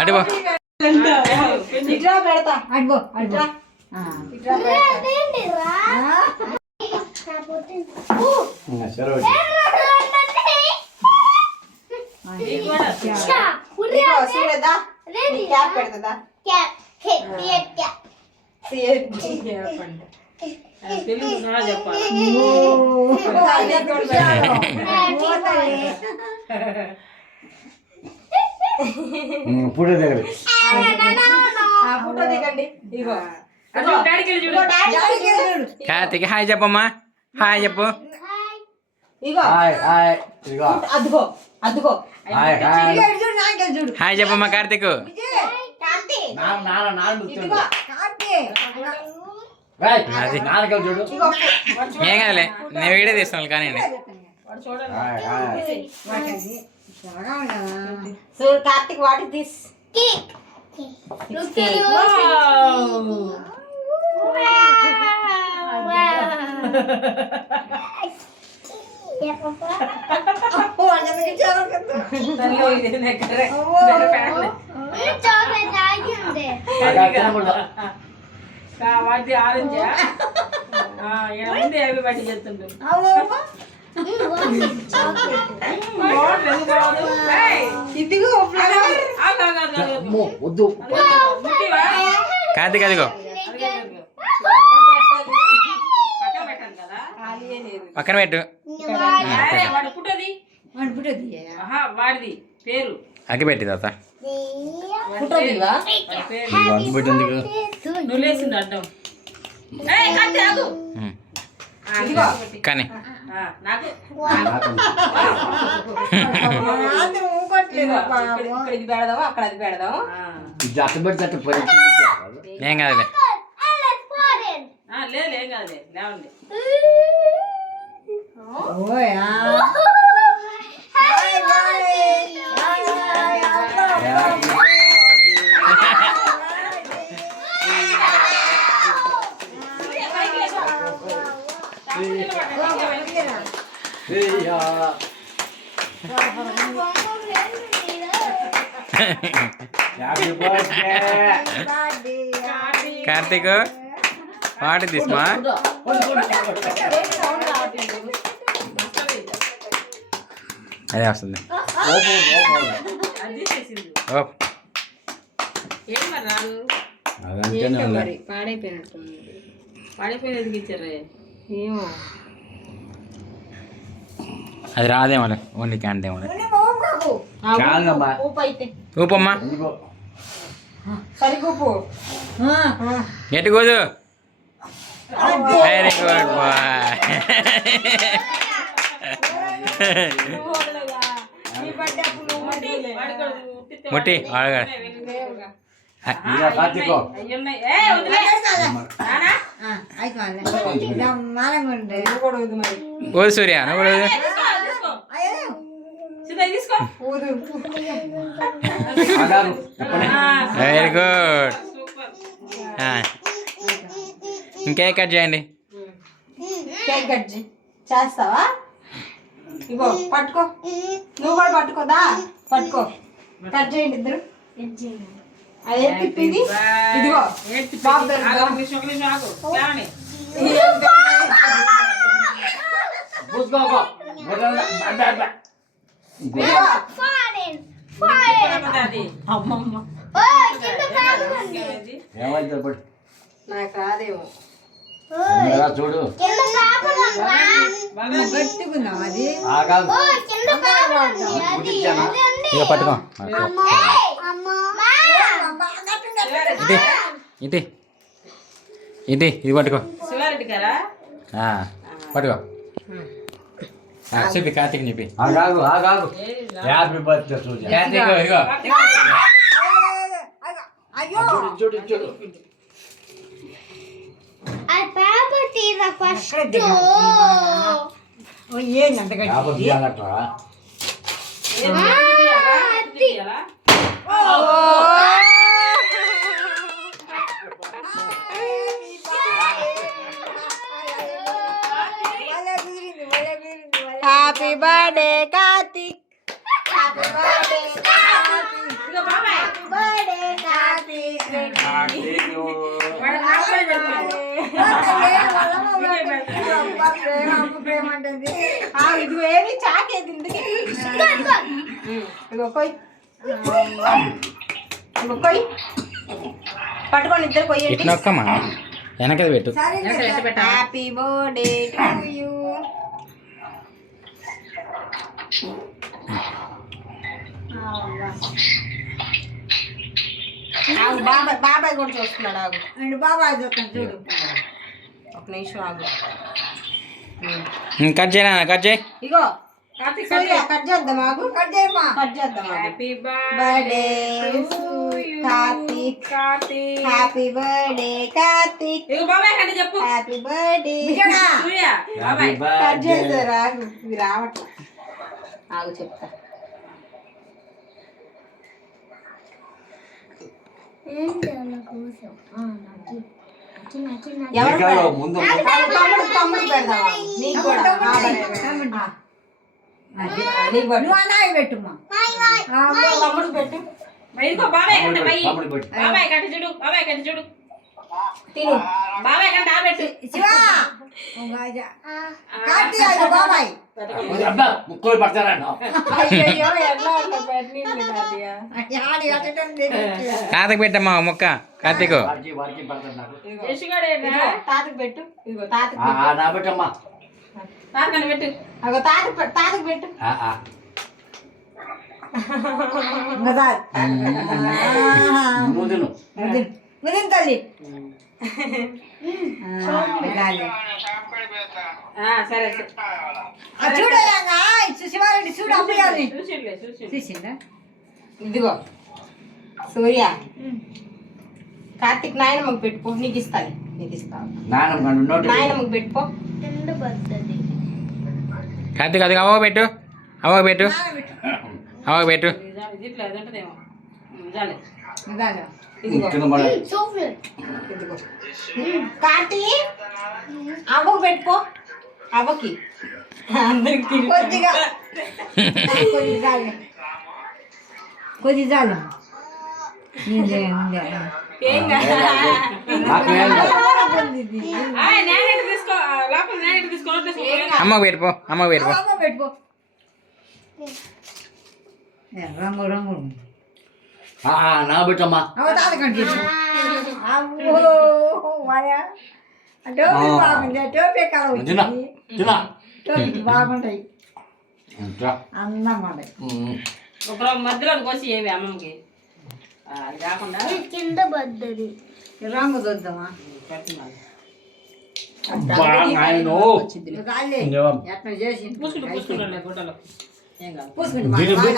అటు పో. ఇట్లా పెడతా అడ్బో అడ్బో ఇట్లా సూర్యదా క్యాప్ పెడతా ఫోటో దగ్గర ఫోటో దిగండి ఇగో కార్తీక్ హాయ్ చెప్పమ్మా. హాయ్ చెప్పు. ఇగో హాయ్ హాయ్ ఇదిగో అదిగో అదిగో హాయ్ హాయ్ చూడు నాకే చూడు హాయ్ చెప్పమ్మా కార్తీక్. నాన్నకి చూడు ఏం కదలే నేను వీడియో తీస్తాను కానీ hi hi so Karthik what is this వాటి ఆరెంజ్ అవి బట్టి చెప్తుండ్రు వద్దు కార్తీక్ అదిగో పక్కన పెట్టు. వాడిది పేరు అగ్గి పెట్టి తాత నువ్వు లేచింది అడ్డం కానీ నాకు ఇది పెడదాము అక్కడ అది పెడదాం ఏం కాదులే. లేదు ఏం కాదులే లేవండి కార్తీక్ వాట్ ఇస్ దిస్ మా అదే వస్తుంది. అది చేసింది ఓ ఏం మరి రాదు పాడైపోయినట్టుంది. పడిపోయిన ఎందుకు ఇచ్చారే ఏమో అది రాదేమోలే ఓన్లీ క్యాంట్ ఏమోలే. ఊపమ్మా సరిగూపు ఎటు కూదు. Very good bye. ముట్టి ఆడగా ఓ సూర్య నువ్వు కూడా వెరీ గుడ్. ఇంకేం కట్ చేయండి. కేక్ కట్ చేస్తావా? ఇగో పట్టుకో, నువ్వు కూడా పట్టుకోదా, పట్టుకో, కట్ చేయండి ఇద్దరు. అదే తిప్పింది ఇదిగో నాకు రాదేమో చూడు గట్టుకుందాం అది ఇక పట్టుకో. ఇది ఇది ఇది ఇది పట్టుకో. శివారెడ్డి గారా పట్టుకో. చెప్పి కార్తీక్ చెప్పి. ఆగాగు హ్యాపీ బర్త్డే సూర్య. కార్తీక్ ఇదిగో చూడు చూడు ఏంటంత యాభై తీయాలట్రా. Happy birthday Karthik, happy birthday Karthik, ప్రేమ అమ్మ ప్రేమ అంటుంది. ఇదిగో ఏది చాకేది ఇందుకే. ఇదిగో కొయ్, ఇదిగో కొయ్, పట్టుకోండి ఇద్దరు కొయ్యండి. ఇటు నొక్కమ్మా, వెనకది పెట్టు. సరే హ్యాపీ బర్త్డే టు యూ. బాబాయ్ బాబాయ్ కూడా చూస్తున్నాడు, ఆగు అండ్ బాబాయ్ చూస్తాను చూడు. ఒక నిమిషం ఆగు. కట్ చేయనా, కట్ చేయి. ఇగో కార్తీక్ సూర్య కట్ చేద్దాం, ఆగు కట్ చేయమ్మా. కట్ చేద్దాం ఆగు. Happy birthday Karthik, Karthik. Happy birthday Karthik, ఇగో బాబాయ్ కంటే చెప్పు. Happy birthday. సూర్య బాబాయ్. కట్ చేశారు, ఆగు ఇవి రావట్లే, ఆగు చెప్తా. ఎవరు ఇంకా ముందు తమ్ముడు తమ్ముడు పెడదాం, నీకు కూడా నీకు పట్టు. నువ్వు అన్నయ్య పెట్టుమా. తమ్ముడు పెట్టు, ఇదిగో బాబాయ్ కంటే పోయి. తమ్ముడు పెట్టు. బాబాయ్ కంటే చూడు, బాబాయ్ కంటే చూడు. తిను. బాబాయ్ కంటే ఆ పెట్టు. శివా కార్తీక్ అది బాబాయ్. అబ్బా ముక్కలు పడతారా? అయ్యయ్యో, ఎట్లా అట్లా పెట్టనీళ్ళు తాతయ్య. ఆడి అటటం తెలియదు. కార్తీక్ పెట్టమ్మా మొక్క. కార్తీక్ వాడికి పడతారు నాకు. యశుగాడు ఏంటా? ఇదిగో తాతకు పెట్టు, ఇదిగో తాతకు ఆ, పెట్టు. ఆ, నా పెట్టమ్మా. తాతకని పెట్టు. అగో తాతకు పెట్టు. ఆ, ఆ. ఇంకా చాలు. నువ్వు తిను. ఉదయం తల్లి. పెట్టాలి. సరే సరే. చూడలేగా శివారెడ్డి చూడు అమ్మాయి చూసిండే చూసిండే. చూసిందా. ఇదిగో సూర్య, కార్తీక్ నాయనమ్మకు పెట్టుకో, నీకు ఇస్తాను, నీకు ఇస్తాను. నాన్నమ్మ నోటి నాయనమ్మకు పెట్టుకో. కార్తీక్ అది అవ్వకు పెట్టు, అవ్వకు పెట్టు, అవ్వకు పెట్టు. ఇట్లా అది ఉంటుందేమో. చాలే. ఇదాలు. ఇదిగో కింద పడ. ఇదిగో కార్తీక్, అవ్వకు పెట్టుకో, అవ్వకి అందరికి కొద్దిగా కొద్ది చాలు, కొద్ది చాలు. ఏం కాదు. నాకేం కాదు. నేనేటి తీసుకో, లోపల నేనేటి తీసుకో. అమ్మకు పెట్టుకో, అమ్మకు పెట్టుకో. అమ్మ పెట్టుకో. రంగు రంగు ఆ, ఆ, నా పెట్టమ్మా. అవతార కంటే అమ్మో మాయా టోపీ బాగుంది. టోపీ కలర్ తినా వచ్చింది. తినా. టోపీ బాగుంటాయి, ఇంకా. అందంగా ఉంటాయి. ఒక మధ్యలో కోసి ఏవి అమ్మకి. అది కాకుండా రంగు చూద్దామా. పెడుతున్నాను. అబ్బా, నాయనో. రాలే ఇంకేమో. ఎట్లా చేసి పూసుకుంటూ పూసుకుంటాను గుడ్డలో. ఏం కాదు. పూసుకుంటే